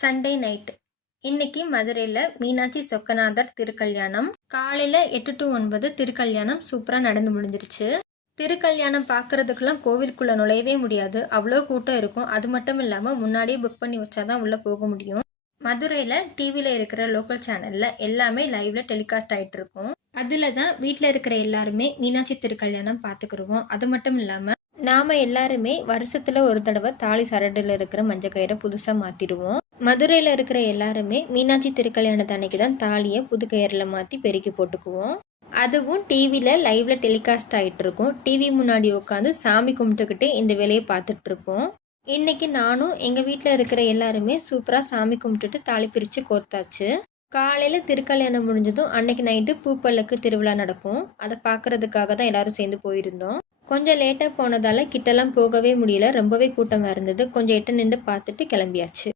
Sunday night இன்னைக்கு மதுரையில் மீனாட்சி சொக்கநாதர் திருக்கல்யாணம். காலையில் 8 to 9 திருக்கல்யாணம் சூப்பராக நடந்து முடிஞ்சிருச்சு. திருக்கல்யாணம் பார்க்குறதுக்கெல்லாம் கோவிலுக்குள்ளே நுழையவே முடியாது, அவ்வளோ கூட்டம் இருக்கும். அது மட்டும் இல்லாமல் முன்னாடியே புக் பண்ணி வச்சாதான் உள்ளே போக முடியும். மதுரையில் டிவியில் இருக்கிற லோக்கல் சேனலில் எல்லாமே லைவில் டெலிகாஸ்ட் ஆகிட்டு இருக்கும். அதில் தான் வீட்டில் இருக்கிற எல்லாருமே மீனாட்சி திருக்கல்யாணம் பார்த்துக்குருவோம். அது மட்டும் இல்லாமல் நாம் எல்லாருமே வருஷத்தில் ஒரு தடவை தாலி சரடில் இருக்கிற மஞ்சள் கயிறை புதுசாக மாற்றிடுவோம். மதுரையில் இருக்கிற எல்லாருமே மீனாட்சி திருக்கல்யாணத்து அன்னைக்கு தான் தாலியை புது கயிறில் மாற்றி பெருக்கி போட்டுக்குவோம். அதுவும் டிவியில் லைவில் டெலிகாஸ்ட் ஆகிட்டு இருக்கும். டிவி முன்னாடி உட்காந்து சாமி கும்பிட்டுக்கிட்டே இந்த வேலையை பார்த்துட்ருப்போம். இன்றைக்கி நானும் எங்கள் வீட்டில் இருக்கிற எல்லாருமே சூப்பராக சாமி கும்பிட்டுட்டு தாலி பிரித்து கோர்த்தாச்சு. காலையில் திருக்கல்யாணம் முடிஞ்சதும் அன்னைக்கு நைட்டு பூப்பல்லக்கு திருவிழா நடக்கும். அதை பார்க்குறதுக்காக தான் எல்லோரும் சேர்ந்து போயிருந்தோம். கொஞ்சம் லேட்டாக போனதால் கிட்டலாம் போகவே முடியல, ரொம்பவே கூட்டமாக இருந்தது. கொஞ்சம் எட்ட நின்று பார்த்துட்டு கிளம்பியாச்சு.